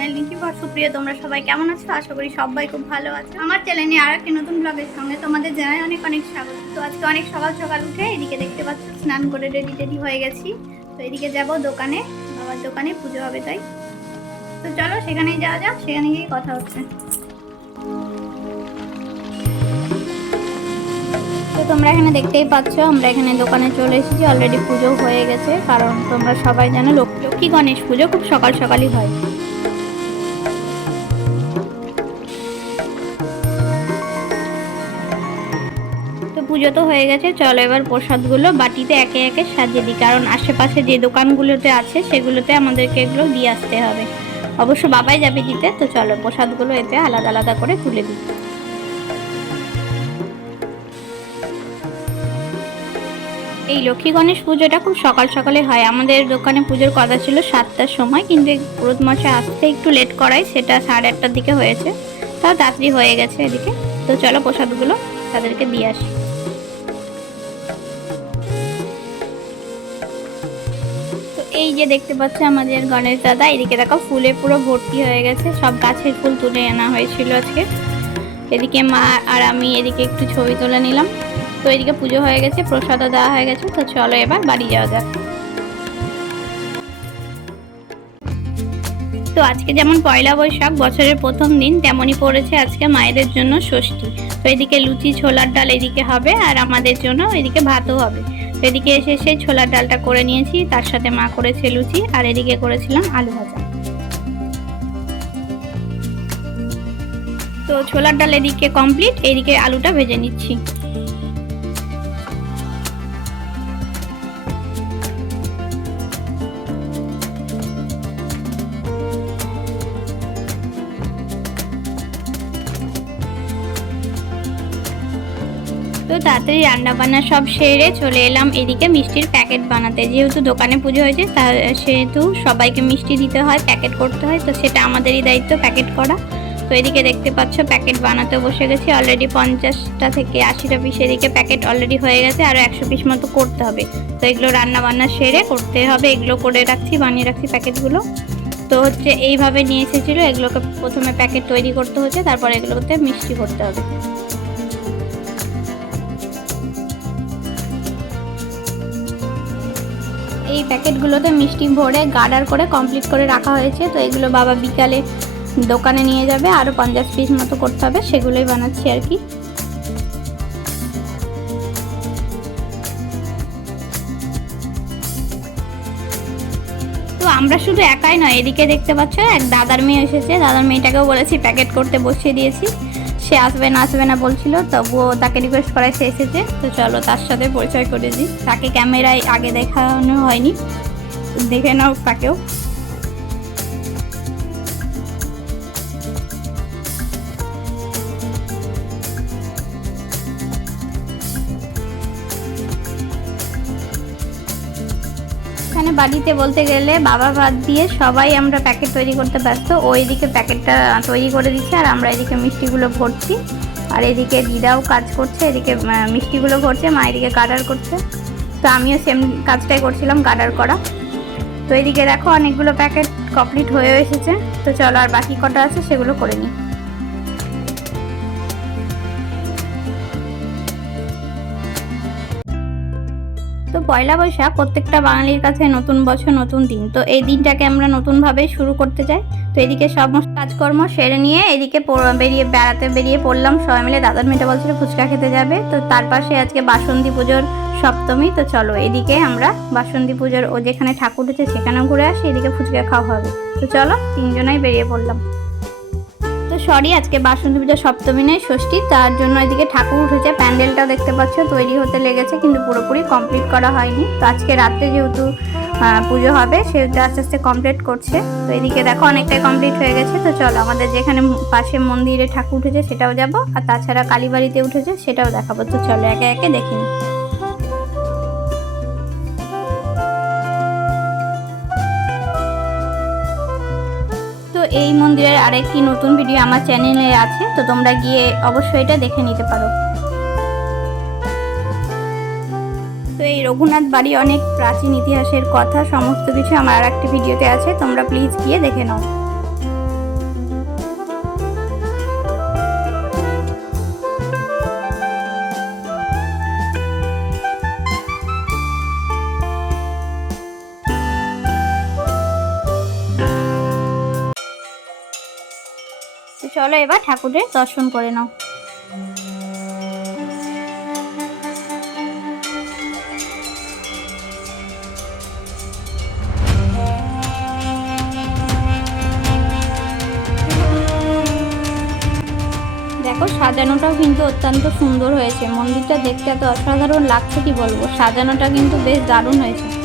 Channel লিঙ্কি for সুপ্রিয়, তোমরা সবাই কেমন আছো? আশা করি সবাই খুব ভালো আছো। আমার চ্যানেলে আর একটি নতুন ব্লগের সঙ্গে তোমাদের জানাই অনেক অনেক স্বাগত। তো আজকে অনেক সকাল সকাল উঠে এদিকে দেখতে পাচ্ছ, স্নান করে রেডি টেডি হয়ে গেছি। তো এদিকে যাব দোকানে, বাবার দোকানে, পুজো হবে তাই। তো চলো সেখানেই যাওয়া যাক, সেখানে গিয়ে কথা হচ্ছে। তো তোমরা এখানে দেখতেই পাচ্ছ, আমরা এখানে দোকানে চলে এসেছি অলরেডি পুজো হয়ে গেছে। কারণ তোমরা সবাই জানো লক্ষ্মী গণেশ পুজো খুব সকাল সকালই হয়। পুজো তো হয়ে গেছে, চলো এবার প্রসাদগুলো বাটিতে একে একে সাজিয়ে দিই। কারণ আশেপাশে যে দোকানগুলোতে আছে, সেগুলোতে আমাদেরকে এগুলো দিয়ে আসতে হবে। অবশ্য বাবাই যাবে দিতে, তো চলো প্রসাদগুলো এতে আলাদা আলাদা করে তুলে দিই। এই লক্ষ্মী গণেশ পুজোটা খুব সকাল সকালে হয়। আমাদের দোকানে পুজোর কথা ছিল সাতটার সময়, কিন্তু পুরোত মশাই আসতে একটু লেট করায়, সেটা সাড়ে আটটার দিকে হয়েছে। তাও তাড়াতাড়ি হয়ে গেছে এদিকে। তো চলো প্রসাদগুলো তাদেরকে দিয়ে আসি। এই যে দেখতে পাচ্ছ আমাদের গণেশ দাদা, এদিকে দেখো ফুলে পুরো ভর্তি হয়ে গেছে, সব গাছের ফুল তুলে আনা হয়েছিল আজকে। এদিকে মা আর আমি এদিকে একটু ছবি তুলে নিলাম। তো এদিকে পুজো হয়ে গেছে, প্রসাদও দেওয়া হয়ে গেছে, তো চলো এবার বাড়ি যাওয়া যাক। তো আজকে যেমন পয়লা বৈশাখ, বছরের প্রথম দিন, তেমনই পড়েছে আজকে মায়েদের জন্য ষষ্ঠী। তো এদিকে লুচি, ছোলার ডাল এদিকে হবে, আর আমাদের জন্য এদিকে ভাতও হবে। এদিকে এসে সেই ছোলার ডালটা করে নিয়েছি, তার সাথে মা করেছে লুচি, আর এদিকে করেছিলাম আলু ভাজা। তো ছোলার ডাল এদিকে কমপ্লিট এদিকে আলুটা ভেজে নিচ্ছি। তো তাড়াতাড়ি রান্না বান্না সব সেরে চলে এলাম। এদিকে মিষ্টির প্যাকেট বানাতে। যেহেতু দোকানে পুজো হয়েছে, তা সেহেতু সবাইকে মিষ্টি দিতে হয়, প্যাকেট করতে হয়। তো সেটা আমাদেরই দায়িত্ব, প্যাকেট করা। তো এদিকে দেখতে পাচ্ছ, প্যাকেট বানাতে বসে গেছি। অলরেডি পঞ্চাশটা থেকে আশিটা পিস এদিকে প্যাকেট অলরেডি হয়ে গেছে। আরও একশো পিস মতো করতে হবে। তো এগুলো রান্না বান্না সেরে করতে হবে। এগুলো করে রাখছি, বানিয়ে রাখছি প্যাকেটগুলো। তো হচ্ছে এইভাবে নিয়ে এসেছিল। এগুলোকে প্রথমে প্যাকেট তৈরি করতে হচ্ছে, তারপর এগুলোতে মিষ্টি করতে হবে। এই প্যাকেটগুলোতে মিষ্টি ভরে গার্ডার করে কমপ্লিট করে রাখা হয়েছে। তো এগুলো বাবা বিকালে দোকানে নিয়ে যাবে আরও পঞ্চাশ পিস মতো করতে হবে, সেগুলোই বানাচ্ছি আর কি। তো আমরা শুধু একাই নয়, এদিকে দেখতে পাচ্ছ, এক দাদার মেয়ে এসেছে। দাদার মেয়েটাকেও বলেছি প্যাকেট করতে বসিয়ে দিয়েছি। সে আসবে না আসবে না বলছিল, তবুও তাকে রিকোয়েস্ট করায় সে এসেছে তো চলো তার সাথে পরিচয় করে দিই। তাকে ক্যামেরায় আগে দেখানো হয়নি। দেখে নাও তাকেও। বাড়িতে বলতে গেলে বাবা ভাত দিয়ে সবাই আমরা প্যাকেট তৈরি করতে ব্যস্ত। ও এদিকে প্যাকেটটা তৈরি করে দিচ্ছে আর আমরা এদিকে মিষ্টিগুলো ভরছি। আর এদিকে দিদাও কাজ করছে, এদিকে মিষ্টিগুলো ভরছে, মা এদিকে গার্ডার করছে। তো আমিও সেম কাজটাই করছিলাম, গার্ডার করা। তো এদিকে দেখো অনেকগুলো প্যাকেট কমপ্লিট হয়ে এসেছে। তো চলো আর বাকি কটা আছে সেগুলো করে নিই। পয়লা বৈশাখ প্রত্যেকটা বাঙালির কাছে নতুন বছর, নতুন দিন। তো এই দিনটাকে আমরা নতুনভাবে শুরু করতে চাই। তো এদিকে সমস্ত কাজকর্ম সেরে নিয়ে এদিকে বেরিয়ে, বেড়াতে বেরিয়ে পড়লাম। সবাই মিলে দাদার মেয়েটা বলছিল ফুচকা খেতে যাবে। তো তার পাশে আজকে বাসন্তী পুজোর সপ্তমী। তো চলো এদিকে আমরা বাসন্তী পুজোর ও যেখানে ঠাকুর উঠেছে সেখানেও ঘুরে আসি, এদিকে ফুচকা খাওয়া হবে। তো চলো তিনজনাই বেরিয়ে পড়লাম। সরি, আজকে বাসন্তী পুজো, সপ্তমী নেই ষষ্ঠী। তার জন্য এদিকে ঠাকুর উঠেছে। প্যান্ডেলটাও দেখতে পাচ্ছ, তৈরি হতে লেগেছে, কিন্তু পুরোপুরি কমপ্লিট করা হয়নি। তো আজকে রাত্রে যেহেতু পুজো হবে, সেহেতু আস্তে আস্তে কমপ্লিট করছে। তো এদিকে দেখো, অনেকটাই কমপ্লিট হয়ে গেছে। তো চলো, আমাদের যেখানে পাশে মন্দিরে ঠাকুর উঠেছে, সেটাও যাব। আর তাছাড়া কালীবাড়িতে উঠেছে, সেটাও দেখাবো। তো চলো, একে একে দেখি এই মন্দিরের আরেকটি নতুন ভিডিও আমার চ্যানেলে আছে, তো তোমরা গিয়ে অবশ্যই এটা দেখে নিতে পারো। তো এই রঘুনাথ বাড়ি অনেক প্রাচীন ইতিহাসের কথা, সমস্ত কিছু আমার আর একটি ভিডিওতে আছে, তোমরা প্লিজ গিয়ে দেখে নাও। চলো এবার ঠাকুরের দর্শন করে নাও। দেখো, সাজানোটাও কিন্তু অত্যন্ত সুন্দর হয়েছে। মন্দিরটা দেখতে এত অসাধারণ লাগছে কি বলব? সাজানোটা কিন্তু বেশ দারুণ হয়েছে।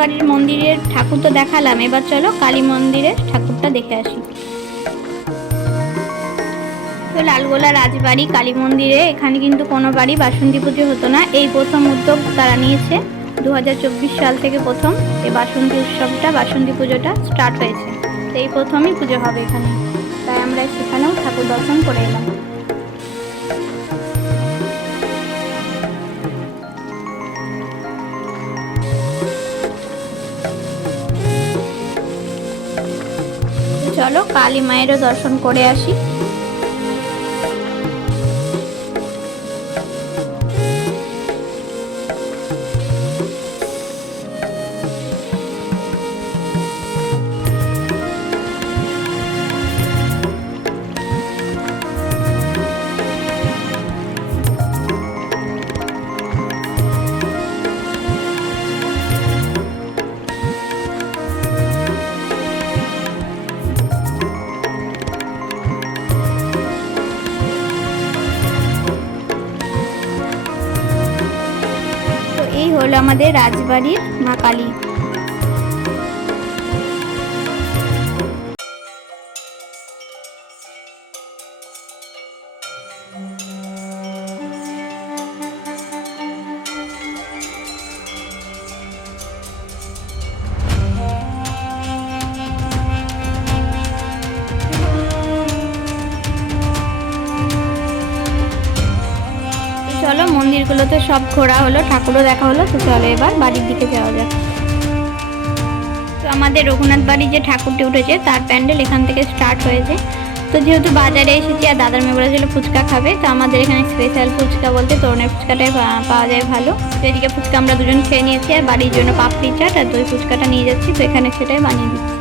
বাড়ির মন্দিরের ঠাকুর তো দেখালাম, এবার চলো কালী মন্দিরের ঠাকুরটা দেখে আসি। তো লালগোলা রাজবাড়ি, কালী মন্দিরে, এখানে কিন্তু কোনো বাড়ি বাসন্তী পুজো হতো না। এই প্রথম উদ্যোগ তারা নিয়েছে দু হাজার চব্বিশ সাল থেকে প্রথম এই বাসন্তী উৎসবটা, বাসন্তী পুজোটা স্টার্ট হয়েছে। তো এই প্রথমই পুজো হবে এখানে। তাই আমরা সেখানেও ঠাকুর দর্শন করে এলাম। চলো কালী মায়েরও দর্শন করে আসি। আমাদের রাজবাড়ির মা কালী। মন্দিরগুলোতে সব ঘোরা হলো, ঠাকুরও দেখা হলো, তো চলো এবার বাড়ির দিকে যাওয়া যাক। তো আমাদের রঘুনাথ বাড়ির যে ঠাকুরটি উঠেছে, তার প্যান্ডেল এখান থেকে স্টার্ট হয়েছে। তো যেহেতু বাজারে এসেছি আর দাদার মেয়ে বলেছিল ফুচকা খাবে, তো আমাদের এখানে স্পেশাল ফুচকা বলতে তরুণের ফুচকাটাই পাওয়া যায় ভালো। তো এদিকে ফুচকা আমরা দুজন খেয়ে নিয়েছি, আর বাড়ির জন্য পাপড়ি চাট আর দই ফুচকাটা নিয়ে যাচ্ছি, তো এখানে সেটাই বানিয়ে দিচ্ছি।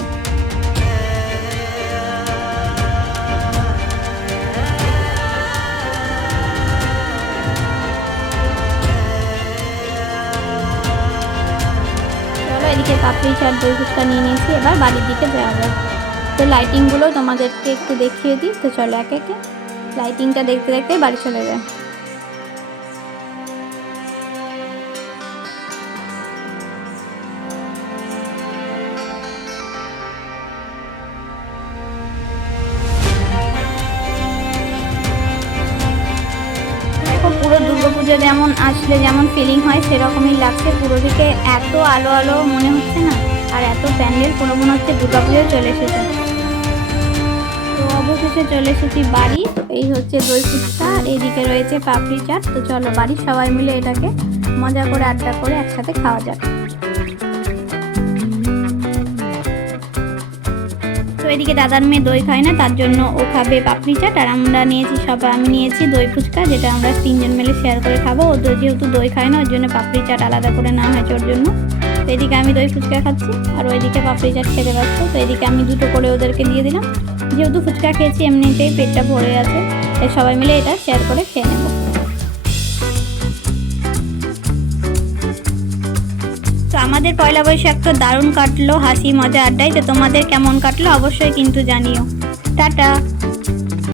এদিকে পাপড়ি চাট, দই ফুচকা নিয়ে নিয়েছি। এবার বাড়ির দিকে যাওয়া যাক তো লাইটিংগুলো তোমাদেরকে একটু দেখিয়ে দিই। তো চলো একে একে লাইটিংটা দেখতে দেখতে বাড়ি চলে যায় দুর্গাপুজো যেমন আসলে যেমন ফিলিং হয়, সেরকমই লাগছে। পুরো দিকে এত আলো আলো মনে হচ্ছে না, আর এত প্যান্ডেল কোনো মনে হচ্ছে দুর্গাপুজো চলে এসেছে। তো অবশেষে চলে এসেছি বাড়ি, এই হচ্ছে দই ফুচকা এইদিকে রয়েছে পাপড়ি চাট। তো চলো বাড়ির সবাই মিলে এটাকে মজা করে আড্ডা করে একসাথে খাওয়া যাক। তো এদিকে দাদার মেয়ে দই খায় না, তার জন্য ও খাবে পাপড়ি চাট। আর আমরা নিয়েছি সব, আমি নিয়েছি দই ফুচকা, যেটা আমরা তিনজন মিলে শেয়ার করে খাব। ও তো যেহেতু দই খায় না, ওর জন্য পাপড়ি চাট আলাদা করে নেওয়া হয়েছে ওর জন্য। তো এদিকে আমি দই ফুচকা খাচ্ছি, আর ওইদিকে পাপড়ি চাট খেতে পারছে তো এদিকে আমি দুটো করে ওদেরকে দিয়ে দিলাম। যেহেতু ফুচকা খেয়েছি, এমনিতেই পেটটা ভরে আছে, তাই সবাই মিলে এটা শেয়ার করে খেয়ে নেব। আমাদের পয়লা বৈশাখ তো দারুণ কাটলো, হাসি, মজা, আড্ডায়, তো তোমাদের কেমন কাটলো অবশ্যই কিন্তু জানিও। টাটা।